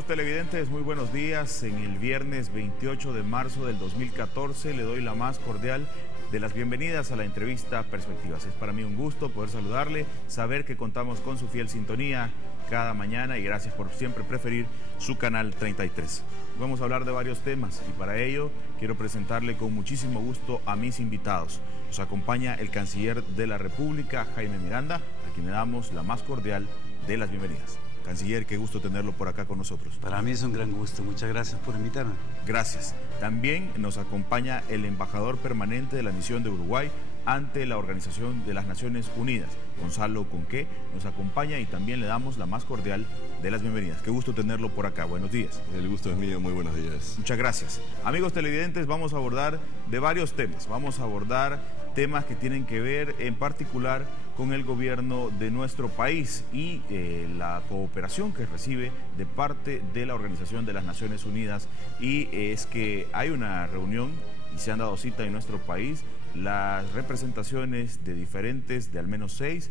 Amigos televidentes, muy buenos días. En el viernes 28 de marzo del 2014 le doy la más cordial de las bienvenidas a la entrevista Perspectivas. Es para mí un gusto poder saludarle, saber que contamos con su fiel sintonía cada mañana y gracias por siempre preferir su canal 33. Vamos a hablar de varios temas y para ello quiero presentarle con muchísimo gusto a mis invitados. Nos acompaña el canciller de la República, Jaime Miranda, a quien le damos la más cordial de las bienvenidas. Canciller, qué gusto tenerlo por acá con nosotros. Para mí es un gran gusto, muchas gracias por invitarme. Gracias. También nos acompaña el embajador permanente de la misión de Uruguay ante la Organización de las Naciones Unidas, Gonzalo Conqué, nos acompaña y también le damos la más cordial de las bienvenidas. Qué gusto tenerlo por acá, buenos días. El gusto es mío, muy buenos días. Muchas gracias. Amigos televidentes, vamos a abordar de varios temas. Vamos a abordar temas que tienen que ver en particular con el gobierno de nuestro país y la cooperación que recibe de parte de la Organización de las Naciones Unidas. Y es que hay una reunión y se han dado cita en nuestro país las representaciones de diferentes, de al menos 6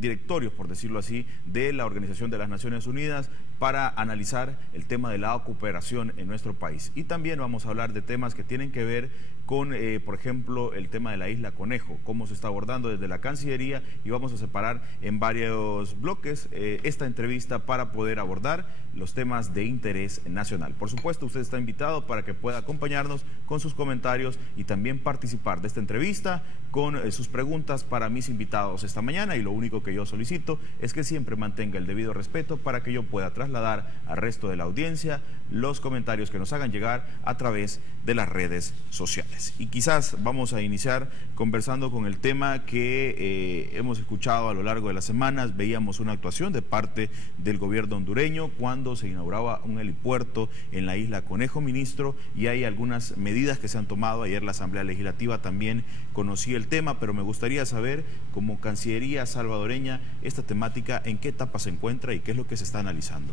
directorios, por decirlo así, de la Organización de las Naciones Unidas para analizar el tema de la cooperación en nuestro país. Y también vamos a hablar de temas que tienen que ver con, por ejemplo, el tema de la isla Conejo, cómo se está abordando desde la Cancillería, y vamos a separar en varios bloques esta entrevista para poder abordar los temas de interés nacional. Por supuesto, usted está invitado para que pueda acompañarnos con sus comentarios y también participar de esta entrevista con sus preguntas para mis invitados esta mañana, y lo único que yo solicito es que siempre mantenga el debido respeto para que yo pueda trasladar al resto de la audiencia los comentarios que nos hagan llegar a través de las redes sociales. Y quizás vamos a iniciar conversando con el tema que hemos escuchado a lo largo de las semanas. Veíamos una actuación de parte del gobierno hondureño cuando se inauguraba un helipuerto en la isla Conejo, ministro, y hay algunas medidas que se han tomado. Ayer la Asamblea Legislativa también conocía el tema, pero me gustaría saber, como Cancillería salvadoreña, esta temática, ¿en qué etapa se encuentra y qué es lo que se está analizando?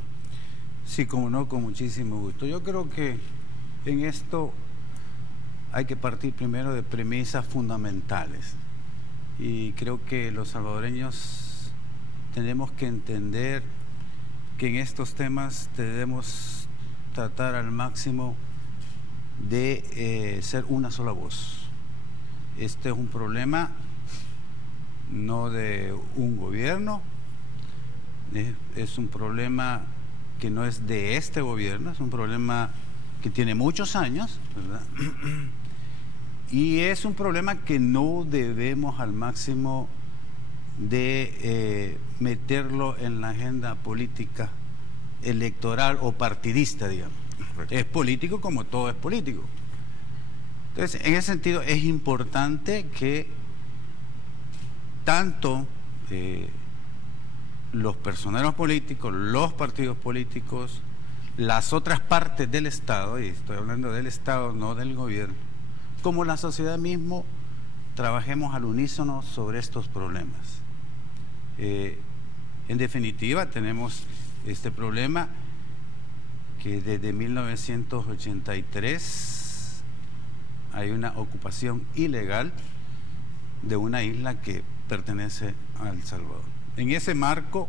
Sí, como no, con muchísimo gusto. Yo creo que en esto hay que partir primero de premisas fundamentales. Y creo que los salvadoreños tenemos que entender que en estos temas debemos tratar al máximo de ser una sola voz. Este es un problema no de un gobierno, es un problema que no es de este gobierno, es un problema que tiene muchos años, ¿verdad? Y es un problema que no debemos al máximo de meterlo en la agenda política, electoral o partidista, digamos. Correcto. Es político como todo es político. Entonces, en ese sentido es importante que tanto los personeros políticos, los partidos políticos, las otras partes del Estado, y estoy hablando del Estado, no del gobierno, como la sociedad mismo, trabajemos al unísono sobre estos problemas. En definitiva, tenemos este problema que desde 1983 hay una ocupación ilegal de una isla que pertenece a El Salvador. En ese marco,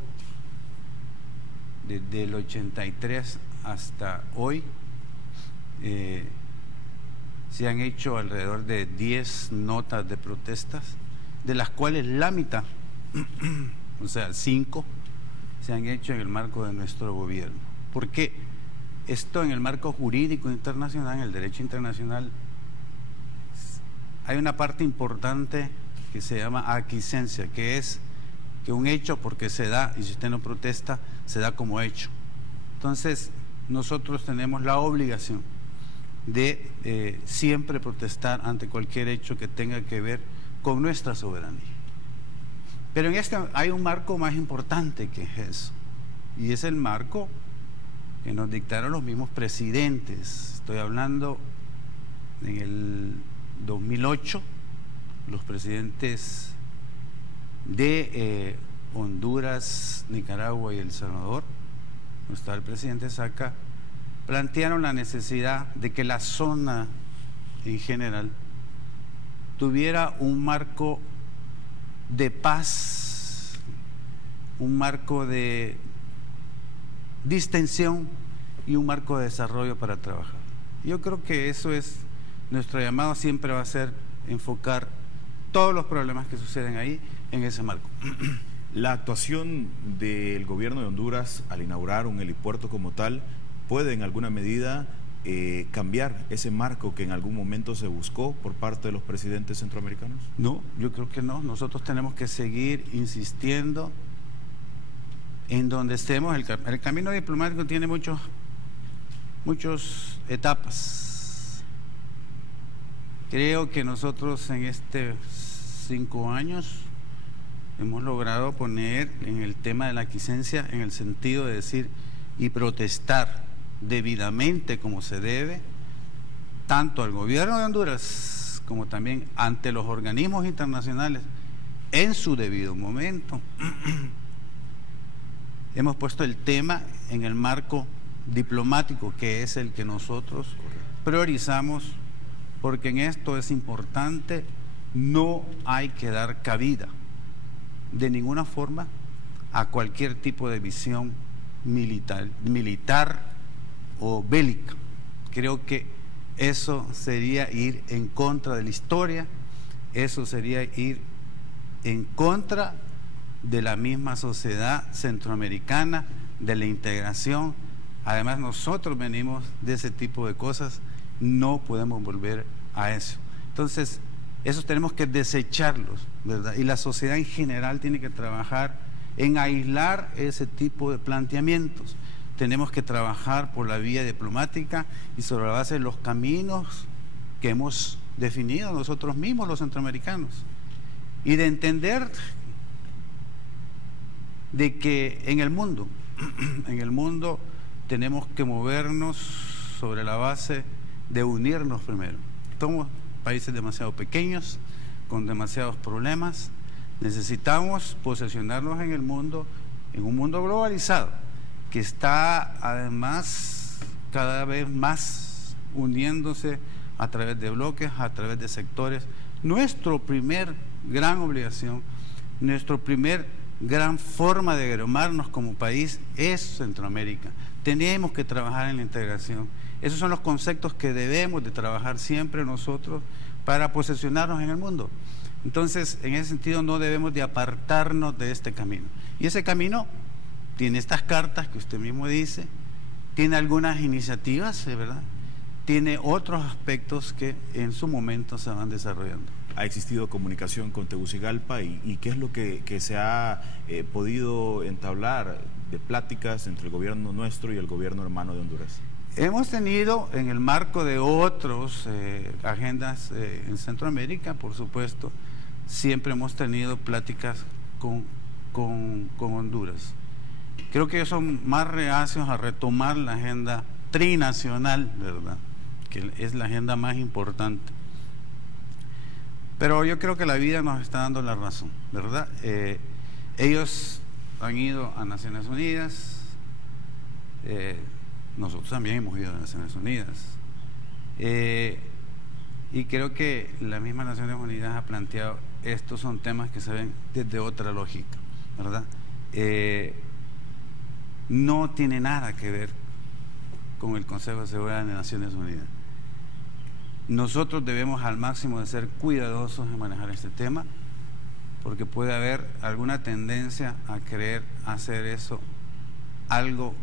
desde el 83 hasta hoy, se han hecho alrededor de 10 notas de protestas, de las cuales la mitad, o sea, 5, se han hecho en el marco de nuestro gobierno. Porque esto en el marco jurídico internacional, en el derecho internacional, hay una parte importante que se llama aquiescencia, que es que un hecho porque se da, y si usted no protesta, se da como hecho. Entonces, nosotros tenemos la obligación de siempre protestar ante cualquier hecho que tenga que ver con nuestra soberanía. Pero en este hay un marco más importante que es eso, y es el marco que nos dictaron los mismos presidentes. Estoy hablando en el 2008, los presidentes de Honduras, Nicaragua y El Salvador, donde está el presidente Saca, plantearon la necesidad de que la zona en general tuviera un marco de paz, un marco de distensión y un marco de desarrollo para trabajar. Yo creo que eso es nuestro llamado, siempre va a ser enfocar todos los problemas que suceden ahí en ese marco. La actuación del gobierno de Honduras al inaugurar un helipuerto como tal puede en alguna medida cambiar ese marco que en algún momento se buscó por parte de los presidentes centroamericanos. No, yo creo que no. Nosotros tenemos que seguir insistiendo en donde estemos. El camino diplomático tiene muchas etapas. Creo que nosotros en estos 5 años hemos logrado poner en el tema de la aquiescencia en el sentido de decir y protestar debidamente como se debe, tanto al gobierno de Honduras como también ante los organismos internacionales en su debido momento. Hemos puesto el tema en el marco diplomático, que es el que nosotros priorizamos, porque en esto es importante, no hay que dar cabida de ninguna forma a cualquier tipo de visión militar o bélica. Creo que eso sería ir en contra de la historia, eso sería ir en contra de la misma sociedad centroamericana, de la integración. Además, nosotros venimos de ese tipo de cosas, no podemos volver a eso. Entonces, esos tenemos que desecharlos, ¿verdad? Y la sociedad en general tiene que trabajar en aislar ese tipo de planteamientos. Tenemos que trabajar por la vía diplomática y sobre la base de los caminos que hemos definido nosotros mismos, los centroamericanos, y de entender de que en el mundo tenemos que movernos sobre la base de unirnos primero. Somos países demasiado pequeños, con demasiados problemas. Necesitamos posicionarnos en el mundo, en un mundo globalizado, que está además cada vez más uniéndose a través de bloques, a través de sectores. Nuestra primer gran obligación, nuestra primer gran forma de agromarnos como país es Centroamérica. Tenemos que trabajar en la integración. Esos son los conceptos que debemos de trabajar siempre nosotros para posicionarnos en el mundo. Entonces, en ese sentido no debemos de apartarnos de este camino. Y ese camino tiene estas cartas que usted mismo dice, tiene algunas iniciativas, ¿verdad? Tiene otros aspectos que en su momento se van desarrollando. ¿Ha existido comunicación con Tegucigalpa y qué es lo que se ha podido entablar de pláticas entre el gobierno nuestro y el gobierno hermano de Honduras? Hemos tenido en el marco de otras agendas en Centroamérica, por supuesto, siempre hemos tenido pláticas con Honduras. Creo que ellos son más reacios a retomar la agenda trinacional, ¿verdad?, que es la agenda más importante. Pero yo creo que la vida nos está dando la razón, ¿verdad? Ellos han ido a Naciones Unidas, nosotros también hemos ido a Naciones Unidas, y creo que la misma Naciones Unidas ha planteado, estos son temas que se ven desde otra lógica, ¿verdad? No tiene nada que ver con el Consejo de Seguridad de Naciones Unidas. Nosotros debemos al máximo de ser cuidadosos en manejar este tema, porque puede haber alguna tendencia a querer hacer eso algo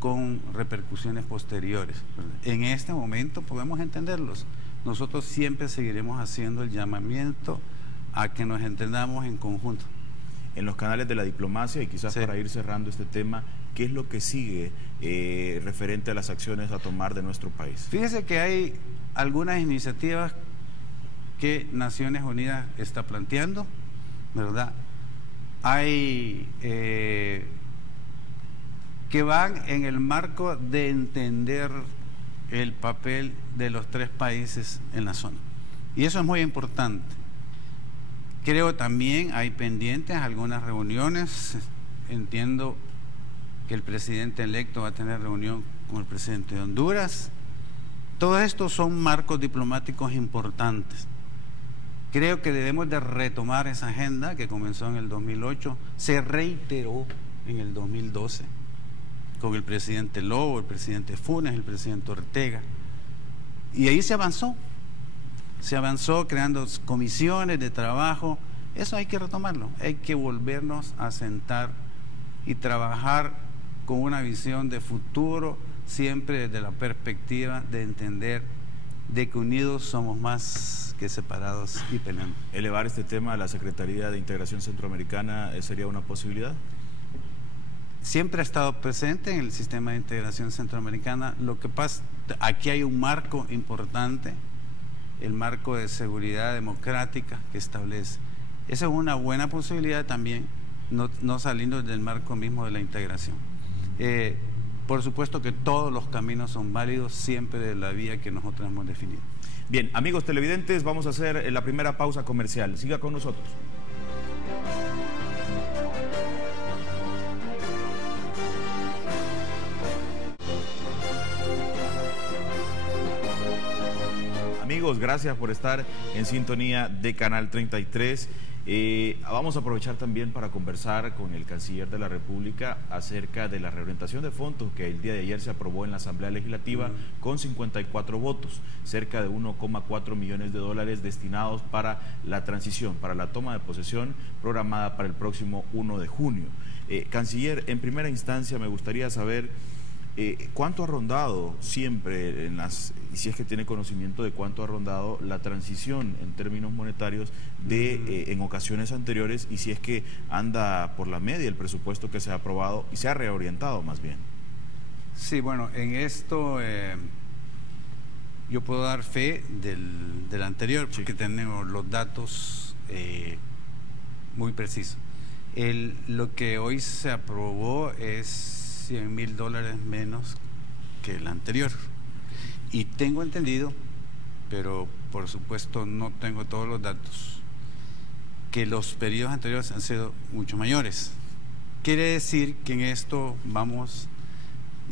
con repercusiones posteriores, ¿verdad? En este momento podemos entenderlos. Nosotros siempre seguiremos haciendo el llamamiento a que nos entendamos en conjunto. En los canales de la diplomacia, y quizás para ir cerrando este tema, ¿qué es lo que sigue referente a las acciones a tomar de nuestro país? Fíjese que hay algunas iniciativas que Naciones Unidas está planteando, ¿verdad? Hay que van en el marco de entender el papel de los 3 países en la zona. Y eso es muy importante. Creo también hay pendientes algunas reuniones. Entiendo que el presidente electo va a tener reunión con el presidente de Honduras. Todos estos son marcos diplomáticos importantes. Creo que debemos de retomar esa agenda que comenzó en el 2008, se reiteró en el 2012, con el presidente Lobo, el presidente Funes, el presidente Ortega. Y ahí se avanzó creando comisiones de trabajo. Eso hay que retomarlo, hay que volvernos a sentar y trabajar con una visión de futuro, siempre desde la perspectiva de entender de que unidos somos más que separados y peleando. ¿Elevar este tema a la Secretaría de Integración Centroamericana sería una posibilidad? Siempre ha estado presente en el sistema de integración centroamericana. Lo que pasa, aquí hay un marco importante, el marco de seguridad democrática que establece. Esa es una buena posibilidad también, no saliendo del marco mismo de la integración. Por supuesto que todos los caminos son válidos, siempre de la vía que nosotros hemos definido. Bien, amigos televidentes, vamos a hacer la primera pausa comercial. Siga con nosotros. Amigos, gracias por estar en sintonía de Canal 33. Vamos a aprovechar también para conversar con el canciller de la República acerca de la reorientación de fondos que el día de ayer se aprobó en la Asamblea Legislativa con 54 votos, cerca de 1,4 millones de dólares destinados para la transición, para la toma de posesión programada para el próximo 1 de junio. Canciller, en primera instancia me gustaría saber ¿cuánto ha rondado siempre, y si es que tiene conocimiento de cuánto ha rondado la transición en términos monetarios en ocasiones anteriores, y si es que anda por la media el presupuesto que se ha aprobado y se ha reorientado más bien? Sí, bueno, en esto yo puedo dar fe del anterior, porque tenemos los datos muy precisos. Lo que hoy se aprobó es $100,000 menos que el anterior, y tengo entendido, pero por supuesto no tengo todos los datos, que los periodos anteriores han sido mucho mayores. Quiere decir que en esto vamos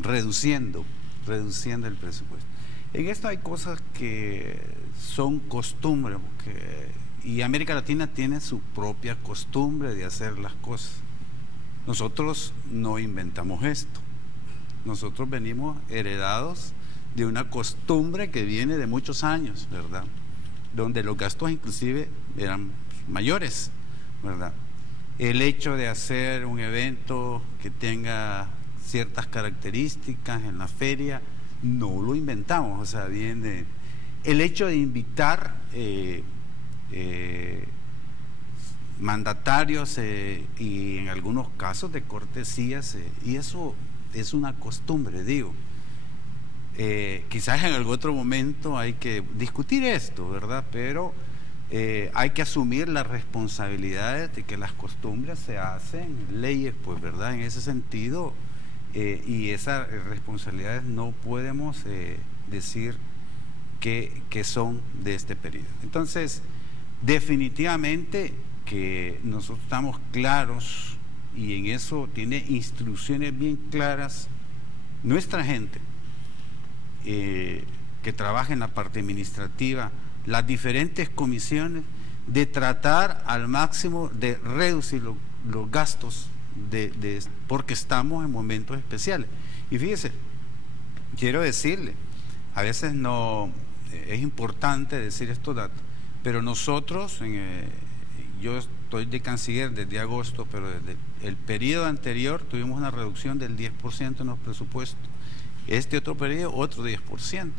reduciendo el presupuesto. En esto hay cosas que son costumbres, y América Latina tiene su propia costumbre de hacer las cosas. Nosotros no inventamos esto, nosotros venimos heredados de una costumbre que viene de muchos años, ¿verdad? Donde los gastos inclusive eran mayores, ¿verdad? El hecho de hacer un evento que tenga ciertas características en la feria, no lo inventamos, o sea, viene el hecho de invitar mandatarios y en algunos casos de cortesías, y eso es una costumbre, digo. Quizás en algún otro momento hay que discutir esto, ¿verdad? Pero hay que asumir las responsabilidades de que las costumbres se hacen leyes, pues, ¿verdad? En ese sentido, y esas responsabilidades no podemos decir que son de este periodo. Entonces, definitivamente que nosotros estamos claros, y en eso tiene instrucciones bien claras nuestra gente que trabaja en la parte administrativa, las diferentes comisiones, de tratar al máximo de reducir los gastos porque estamos en momentos especiales. Y fíjese, quiero decirle, a veces no es importante decir estos datos, pero nosotros yo estoy de canciller desde agosto, pero desde el periodo anterior tuvimos una reducción del 10% en los presupuestos. Este otro periodo, otro 10%.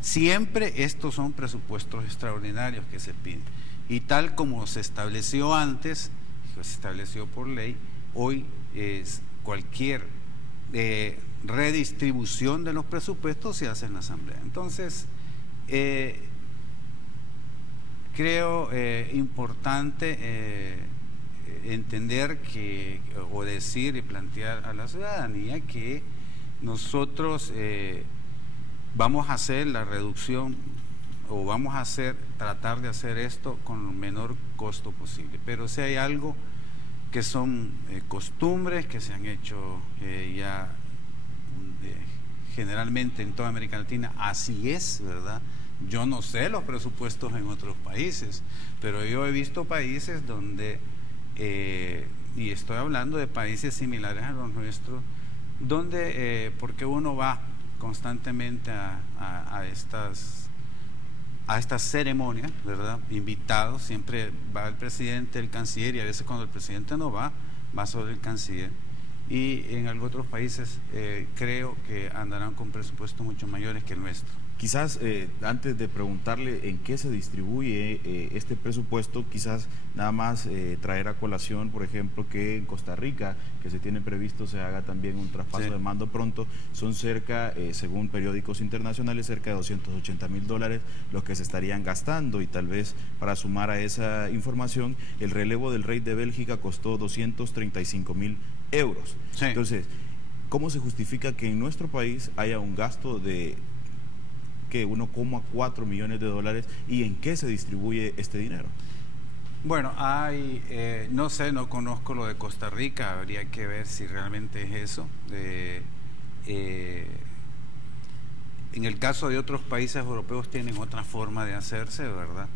Siempre estos son presupuestos extraordinarios que se piden. Y tal como se estableció antes, se estableció por ley, hoy es cualquier redistribución de los presupuestos se hace en la Asamblea. Entonces, creo importante entender o decir y plantear a la ciudadanía que nosotros vamos a hacer la reducción, o vamos a tratar de hacer esto con el menor costo posible. Pero si hay algo que son costumbres que se han hecho ya generalmente en toda América Latina, así es, ¿verdad? Yo no sé los presupuestos en otros países, pero yo he visto países donde, y estoy hablando de países similares a los nuestros, porque uno va constantemente a estas ceremonias, ¿verdad? Invitados, siempre va el presidente, el canciller, y a veces cuando el presidente no va solo el canciller. Y en algunos otros países creo que andarán con presupuestos mucho mayores que el nuestro. Quizás antes de preguntarle en qué se distribuye este presupuesto, quizás nada más traer a colación, por ejemplo, que en Costa Rica, que se tiene previsto, se haga también un traspaso de mando pronto. Son cerca, según periódicos internacionales, cerca de $280.000 los que se estarían gastando, y tal vez para sumar a esa información, el relevo del rey de Bélgica costó 235.000 euros. Sí. Entonces, ¿cómo se justifica que en nuestro país haya un gasto de 1,4 millones de dólares, y en qué se distribuye este dinero? Bueno, no sé, no conozco lo de Costa Rica, habría que ver si realmente es eso. En el caso de otros países europeos tienen otra forma de hacerse, ¿verdad?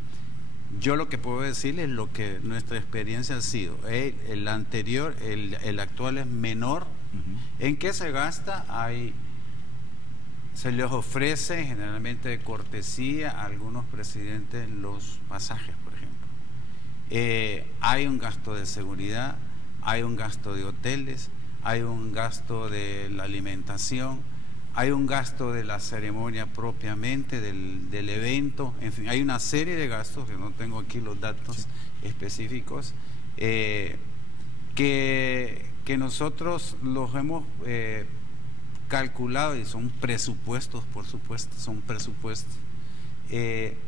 Yo lo que puedo decirles es lo que nuestra experiencia ha sido. El anterior, el actual es menor. ¿En qué se gasta? Se les ofrece generalmente de cortesía a algunos presidentes los pasajes, por ejemplo. Hay un gasto de seguridad, hay un gasto de hoteles, hay un gasto de la alimentación, hay un gasto de la ceremonia propiamente, del evento, en fin, hay una serie de gastos, que no tengo aquí los datos específicos, que nosotros los hemos calculado, y son presupuestos, por supuesto, son presupuestos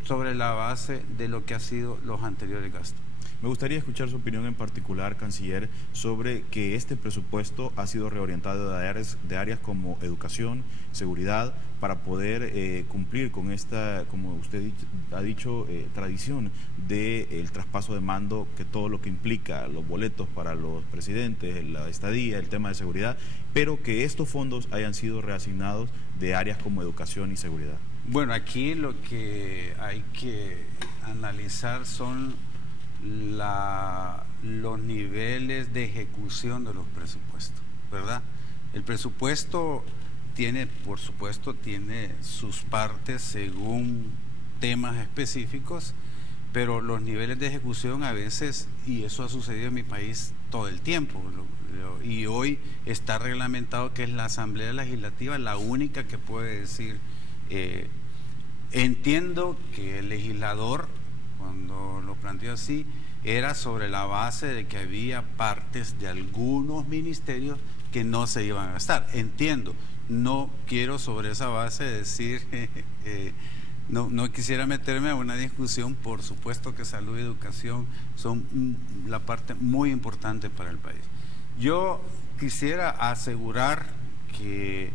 sobre la base de lo que ha sido los anteriores gastos. Me gustaría escuchar su opinión en particular, canciller, sobre que este presupuesto ha sido reorientado de áreas como educación, seguridad, para poder cumplir con esta, como usted ha dicho, tradición del traspaso de mando, que todo lo que implica, los boletos para los presidentes, la estadía, el tema de seguridad, pero que estos fondos hayan sido reasignados de áreas como educación y seguridad. Bueno, aquí lo que hay que analizar son los niveles de ejecución de los presupuestos, ¿verdad? El presupuesto por supuesto, tiene sus partes según temas específicos, pero los niveles de ejecución a veces, y eso ha sucedido en mi país todo el tiempo, y hoy está reglamentado que es la Asamblea Legislativa la única que puede decir, entiendo que el legislador, cuando lo planteó así, era sobre la base de que había partes de algunos ministerios que no se iban a gastar. Entiendo, no quiero sobre esa base decir, no quisiera meterme a una discusión. Por supuesto que salud y educación son la parte muy importante para el país. Yo quisiera asegurar que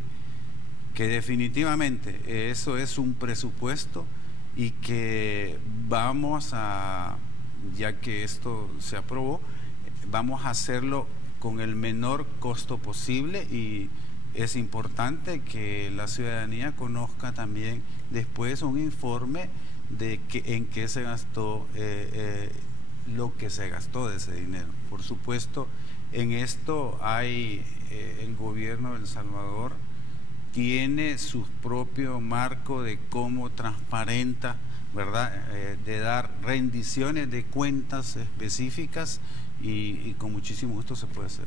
definitivamente eso es un presupuesto, y que vamos a, ya que esto se aprobó, vamos a hacerlo con el menor costo posible, y es importante que la ciudadanía conozca también después un informe de en qué se gastó lo que se gastó de ese dinero. Por supuesto, en esto hay el gobierno de El Salvador tiene su propio marco de cómo transparenta, ¿verdad? De dar rendiciones de cuentas específicas, y con muchísimo gusto se puede hacer.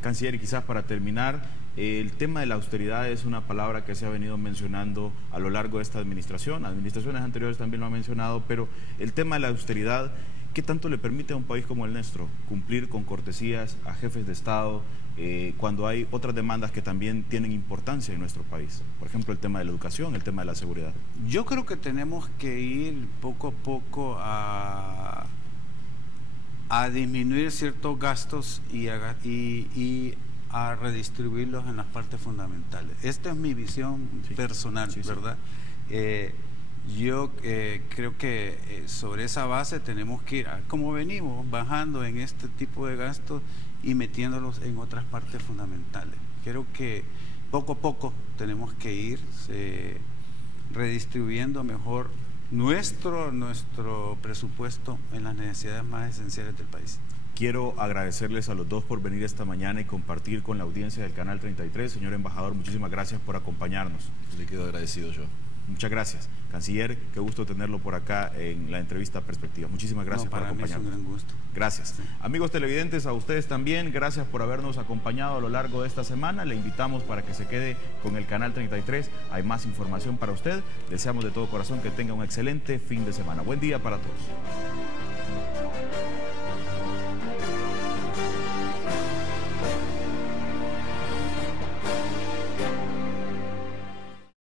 Canciller, y quizás para terminar, el tema de la austeridad es una palabra que se ha venido mencionando a lo largo de esta administración. Administraciones anteriores también lo han mencionado, pero el tema de la austeridad, ¿qué tanto le permite a un país como el nuestro cumplir con cortesías a jefes de Estado cuando hay otras demandas que también tienen importancia en nuestro país? Por ejemplo, el tema de la educación, el tema de la seguridad. Yo creo que tenemos que ir poco a poco a disminuir ciertos gastos y a redistribuirlos en las partes fundamentales. Esta es mi visión personal, ¿verdad? Yo creo que sobre esa base tenemos que ir, como venimos, bajando en este tipo de gastos y metiéndolos en otras partes fundamentales. Creo que poco a poco tenemos que ir redistribuyendo mejor nuestro presupuesto en las necesidades más esenciales del país. Quiero agradecerles a los dos por venir esta mañana y compartir con la audiencia del Canal 33. Señor embajador, muchísimas gracias por acompañarnos. Le quedo agradecido yo. Muchas gracias. Canciller, qué gusto tenerlo por acá en la entrevista Perspectiva. Muchísimas gracias por acompañarnos. Para mí es un gran gusto. Gracias. Sí. Amigos televidentes, a ustedes también, gracias por habernos acompañado a lo largo de esta semana. Le invitamos para que se quede con el Canal 33. Hay más información para usted. Deseamos de todo corazón que tenga un excelente fin de semana. Buen día para todos.